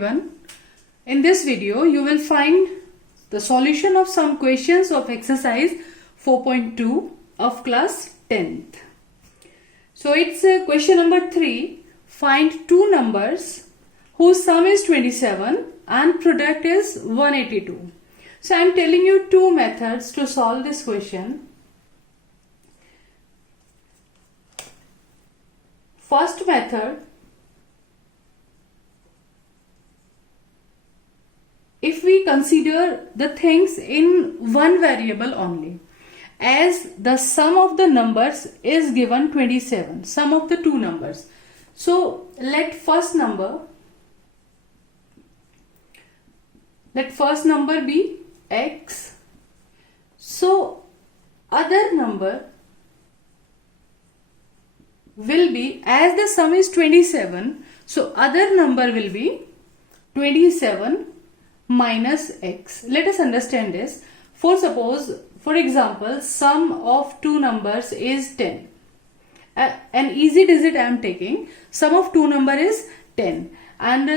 everyone. In this video you will find the solution of some questions of exercise 4.2 of class 10th. So it's question number 3. Find two numbers whose sum is 27 and product is 182. So I am telling you two methods to solve this question. First method, if we consider the things in one variable only, as the sum of the numbers is given 27, sum of the two numbers. So let first number be x. So other number will be, as the sum is 27, so other number will be 27 minus x. Let us understand this. For example, sum of two numbers is 10. An easy digit I am taking. Sum of two number is 10. And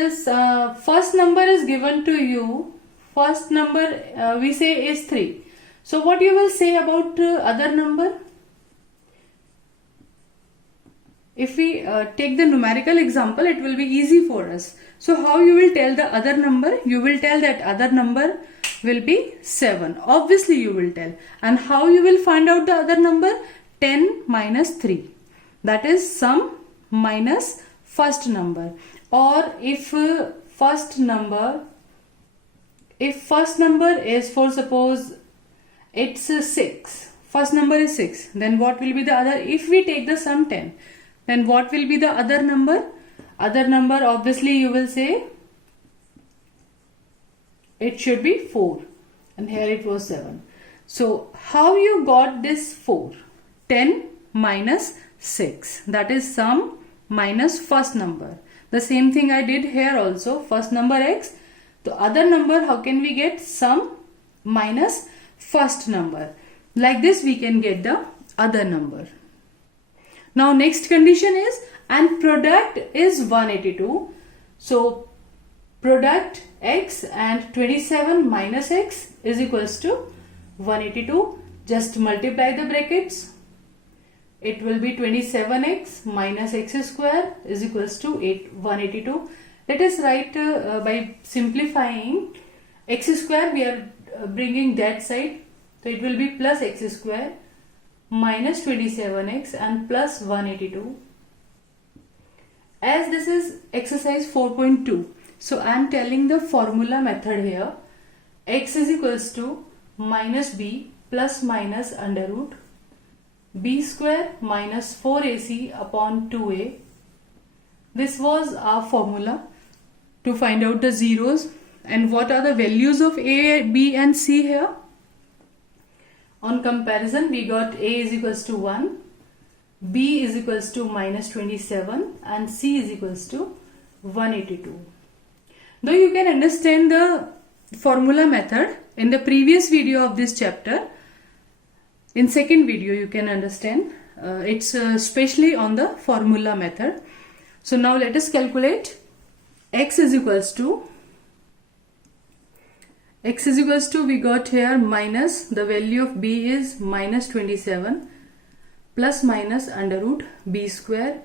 first number is given to you. First number we say is 3. So what you will say about other number? If we take the numerical example, it will be easy for us. So how you will tell the other number? You will tell that other number will be 7. Obviously you will tell. And how you will find out the other number? 10 minus 3. That is sum minus first number. Or if first number is, for suppose it's 6. First number is 6. Then what will be the other? If we take the sum 10. Then what will be the other number? Other number, obviously you will say it should be 4. And here it was 7. So how you got this 4? 10 minus 6. That is sum minus first number. The same thing I did here also. First number x. The other number, how can we get? Sum minus first number. Like this we can get the other number. Now next condition is, and product is 182. So product x and 27 minus x is equals to 182. Just multiply the brackets. It will be 27x minus x square is equals to 182. Let us write by simplifying x square, we are bringing that side. So it will be plus x square minus 27x and plus 182. As this is exercise 4.2, so I am telling the formula method here. X is equals to minus b plus minus under root b square minus 4ac upon 2a. This was our formula to find out the zeros. And what are the values of a, b and c here? On comparison, we got a is equals to 1, b is equals to minus 27 and c is equals to 182. Though you can understand the formula method in the previous video of this chapter, in second video you can understand. It's especially on the formula method. So now let us calculate. X is equals to, we got here minus, the value of b is minus 27 plus minus under root b square,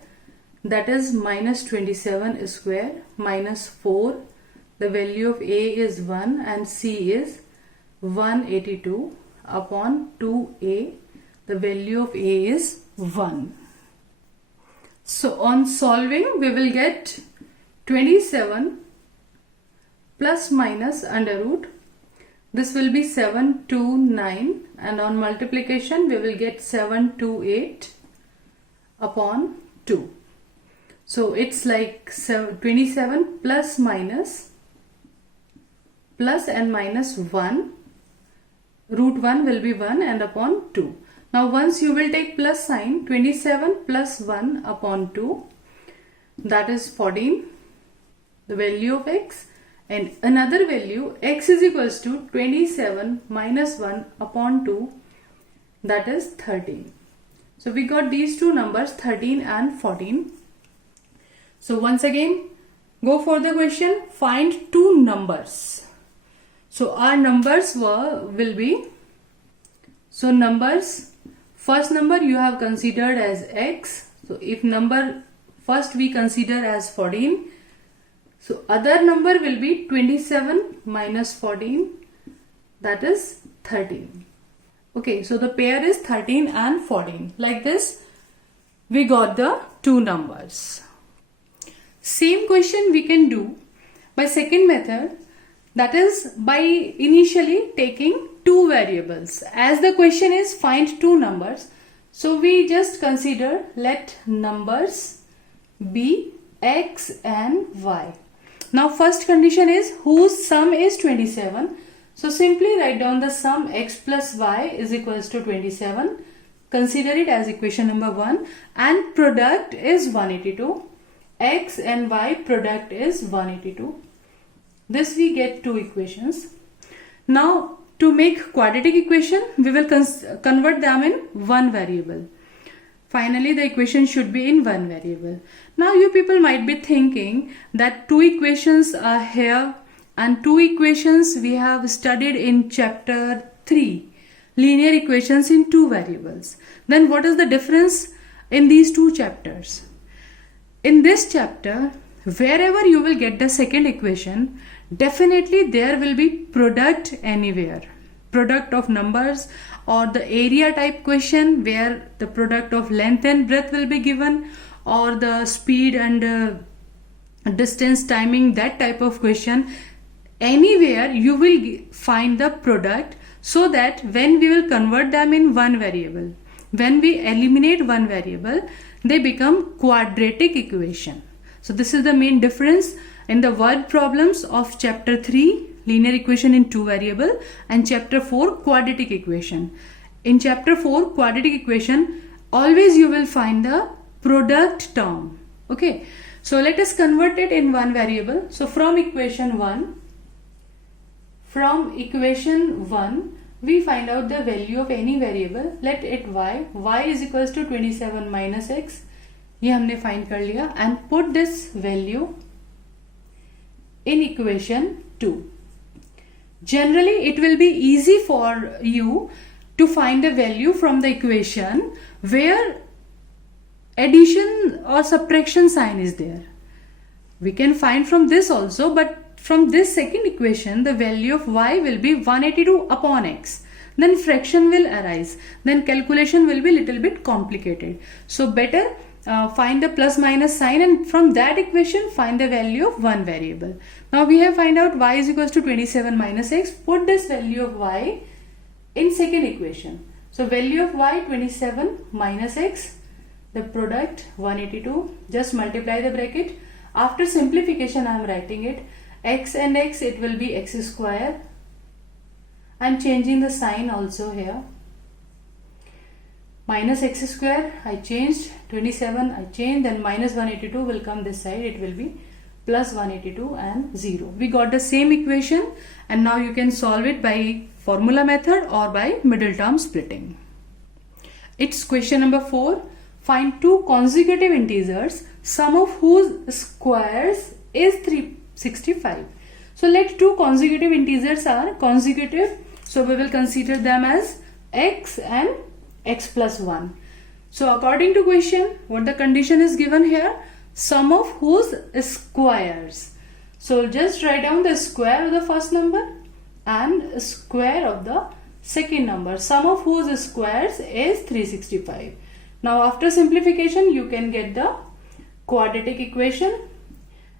that is minus 27 square minus 4, the value of a is 1 and c is 182 upon 2a, the value of a is 1. So on solving we will get 27 plus minus under root. This will be 729 and on multiplication we will get 728 upon 2. So it's like 27 plus minus plus and minus 1. Root 1 will be 1 and upon 2. Now once you will take plus sign, 27 plus 1 upon 2, that is 14, the value of x. And another value, x is equals to 27 minus 1 upon 2, that is 13. So we got these two numbers 13 and 14. So once again Go for the question. Find two numbers. So our numbers will be, so numbers, first number you have considered as x. So if number first we consider as 14, so other number will be 27 minus 14, that is 13. Okay, so the pair is 13 and 14. Like this, we got the two numbers. Same question we can do by second method, that is by initially taking two variables. As the question is find two numbers, so we just consider let numbers be x and y. Now first condition is whose sum is 27. So simply write down the sum x plus y is equals to 27. Consider it as equation number 1, and product is 182. X and y product is 182. This we get two equations. Now to make quadratic equation, we will convert them in one variable. Finally, the equation should be in one variable. Now you people might be thinking that two equations are here and two equations we have studied in chapter 3, linear equations in two variables. Then what is the difference in these two chapters? In this chapter, wherever you will get the second equation, definitely there will be product anywhere. Product of numbers, or the area type question where the product of length and breadth will be given, or the speed and distance timing, that type of question. Anywhere you will find the product, so that when we will convert them in one variable, when we eliminate one variable, they become quadratic equation. So this is the main difference in the word problems of chapter 3, linear equation in two variable, and chapter 4, quadratic equation. In chapter 4, quadratic equation, always you will find the product term. Okay, so let us convert it in one variable. So from equation 1, we find out the value of any variable. Let it y is equals to 27 minus x, ये हमने find कर लिया, and put this value in equation 2. Generally it will be easy for you to find the value from the equation where addition or subtraction sign is there. We can find from this also, but from this second equation the value of y will be 182 upon x. Then fraction will arise. Then calculation will be little bit complicated. So better find the plus minus sign, and from that equation find the value of one variable. Now we have find out y is equals to 27 minus x. Put this value of y in second equation. So value of y 27 minus x, the product 182. Just multiply the bracket. After simplification I am writing it. X and x, it will be x square. I am changing the sign also here. Minus x square I changed, 27 I changed, then minus 182 will come this side, it will be plus 182 and 0. We got the same equation, and now you can solve it by formula method or by middle term splitting. It's question number 4. Find two consecutive integers, sum of whose squares is 365. So let two consecutive integers are consecutive, so we will consider them as x and x plus 1. So according to question, what the condition is given here? Sum of whose squares. So just write down the square of the first number and square of the second number. Sum of whose squares is 365. Now after simplification you can get the quadratic equation,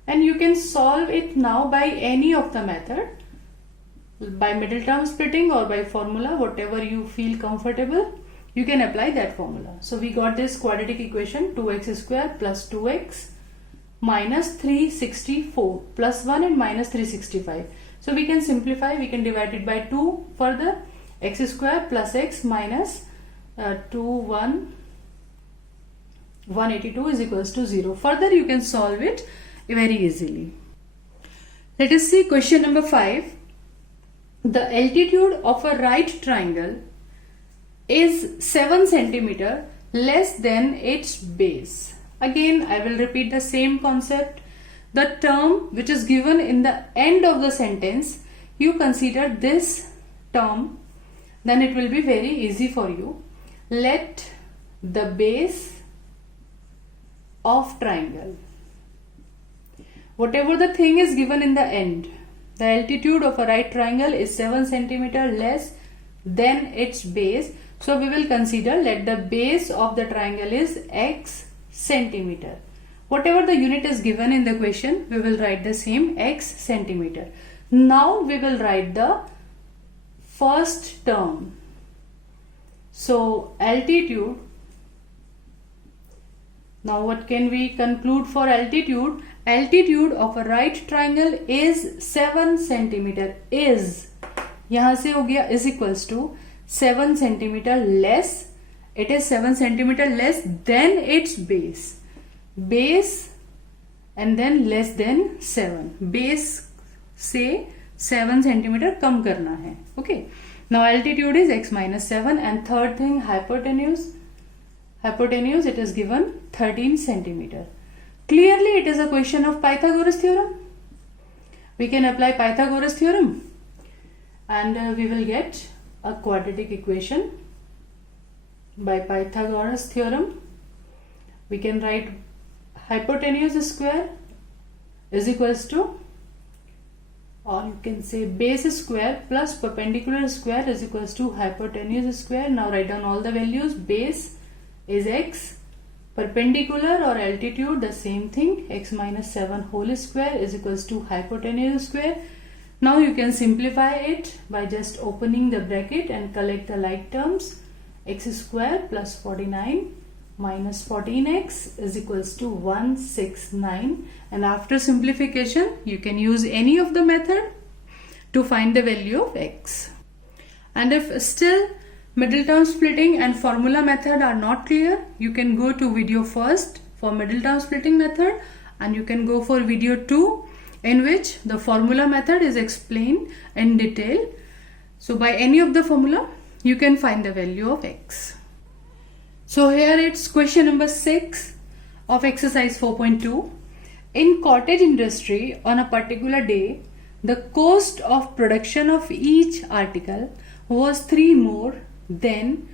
and you can solve it now by any of the method, by middle term splitting or by formula, whatever you feel comfortable. You can apply that formula. So we got this quadratic equation, 2x square plus 2x minus 364 plus 1 and minus 365. So we can simplify, we can divide it by 2 further. X square plus x minus 182 is equals to 0. Further you can solve it very easily. Let us see question number 5. The altitude of a right triangle is 7 centimeter less than its base. Again I will repeat the same concept. the term which is given in the end of the sentence, you consider this term, then it will be very easy for you. Let the base of triangle, whatever the thing is given in the end, the altitude of a right triangle is 7 centimeter less than its base. So we will consider let the base of the triangle is x centimeter. Whatever the unit is given in the question, we will write the same x centimeter. Now we will write the first term. So altitude. Now what can we conclude for altitude? Altitude of a right triangle is 7 centimeter. Is यहाँ से हो गया is equals to 7 centimeter less. It is 7 centimeter less than its base. Base and then less than 7. Base से 7 centimeter कम करना है. Okay. Now altitude is x minus 7 and third thing hypotenuse. Hypotenuse it is given 13 centimeter. Clearly it is a question of Pythagoras theorem. We can apply Pythagoras theorem and we will get a quadratic equation by Pythagoras theorem. We can write hypotenuse square is equals to, or you can say base square plus perpendicular square is equals to hypotenuse square. Now write down all the values. Base is x, perpendicular or altitude the same thing, x minus 7 whole square is equals to hypotenuse square. Now you can simplify it by just opening the bracket and collect the like terms. X square plus 49 minus 14x is equals to 169, and after simplification you can use any of the method to find the value of x. And if still middle term splitting and formula method are not clear, you can go to video first for middle term splitting method and you can go for video 2 in which the formula method is explained in detail. So by any of the formula you can find the value of x. So here it's question number 6 of exercise 4.2. In cottage industry on a particular day, the cost of production of each article was 3 more than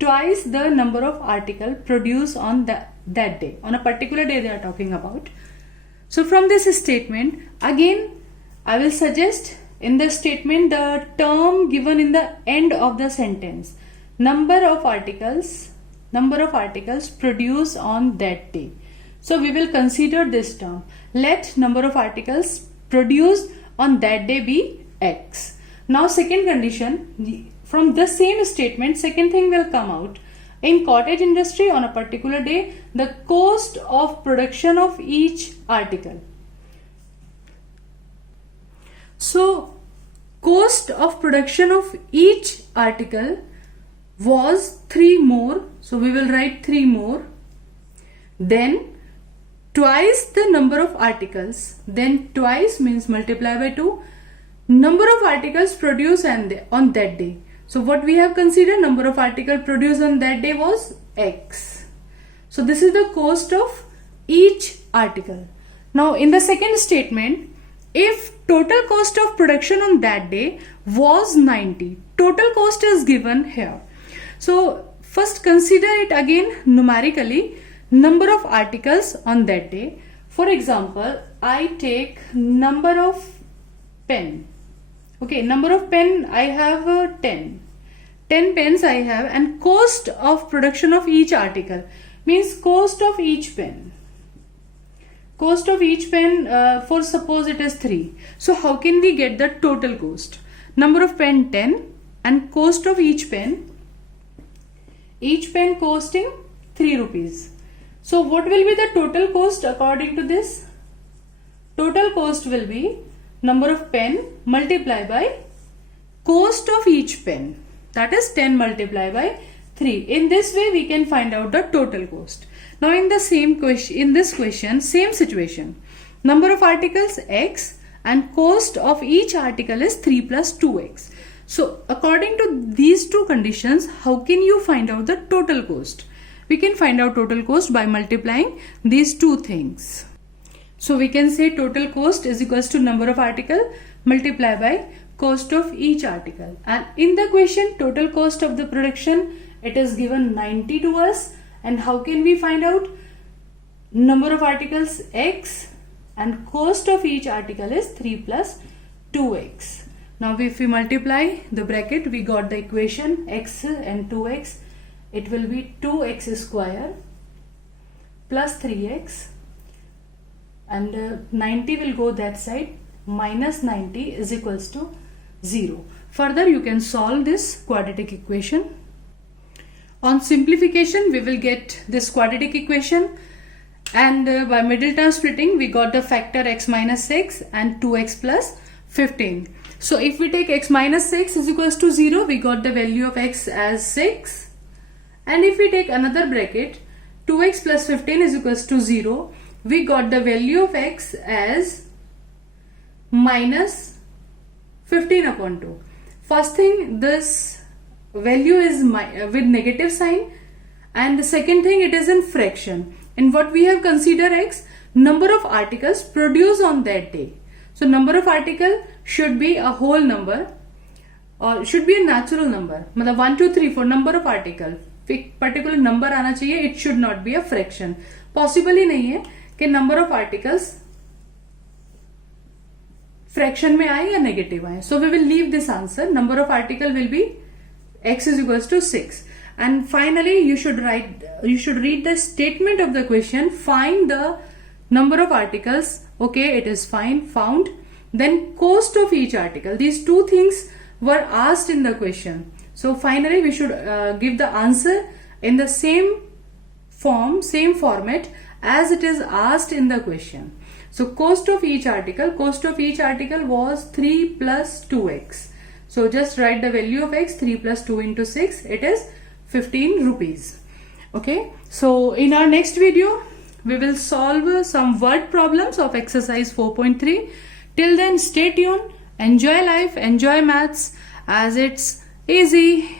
twice the number of article produced on that day. On a particular day they are talking about. So from this statement, again I will suggest in the statement the term given in the end of the sentence, number of articles produced on that day. So we will consider this term. Let number of articles produced on that day be x. Now second condition, from the same statement second thing will come out. In cottage industry on a particular day, the cost of production of each article. So cost of production of each article was 3 more. So we will write 3 more. Then twice the number of articles. Then twice means multiply by 2. Number of articles produced on that day. So what we have considered, number of articles produced on that day was x. So this is the cost of each article. Now in the second statement, if total cost of production on that day was 90, total cost is given here. So first consider it again numerically, number of articles on that day. For example, I take number of pen. Okay, number of pen I have 10 pens I have, and cost of production of each article means cost of each pen. Cost of each pen for suppose it is 3. So how can we get the total cost? Number of pen 10 and cost of each pen costing 3 rupees. So what will be the total cost according to this? Total cost will be number of pen multiplied by cost of each pen, that is 10 multiplied by 3. In this way we can find out the total cost. Now in the same question, in this question, same situation, number of articles x and cost of each article is 3 plus 2x. So according to these two conditions, how can you find out the total cost? We can find out total cost by multiplying these two things. So we can say total cost is equals to number of article multiply by cost of each article. And in the question, total cost of the production, it is given 90 to us. And how can we find out? Number of articles x and cost of each article is 3 plus 2x. Now if we multiply the bracket, we got the equation x and 2x. It will be 2x square plus 3x, and 90 will go that side, minus 90 is equals to 0. Further, you can solve this quadratic equation. On simplification, we will get this quadratic equation, and by middle term splitting, we got the factor x minus 6 and 2x plus 15. So if we take x minus 6 is equals to 0, we got the value of x as 6. And if we take another bracket, 2x plus 15 is equals to 0, we got the value of x as minus 15 upon 2. First thing, this value is with negative sign, and the second thing, it is in fraction. And what we have considered x, number of articles produced on that day. So number of article should be a whole number or should be a natural number. मतलब 1, 2, 3, 4 number of article. Particular number आना चाहिए. It should not be a fraction. Possible ही नहीं है कि number of articles fraction में आए या नेगेटिव आए. So we will leave this answer. Number of article will be x is equals to 6. And finally, you should read the statement of the question. Find the number of articles. Okay, it is fine, found. Then cost of each article. These two things were asked in the question. So finally, we should give the answer in the same form, same format as it is asked in the question. So cost of each article was 3 plus 2x. So just write the value of x, 3 plus 2 into 6, it is 15 rupees. Okay, so in our next video, we will solve some word problems of exercise 4.3. Till then, stay tuned, enjoy life, enjoy maths, as it's easy.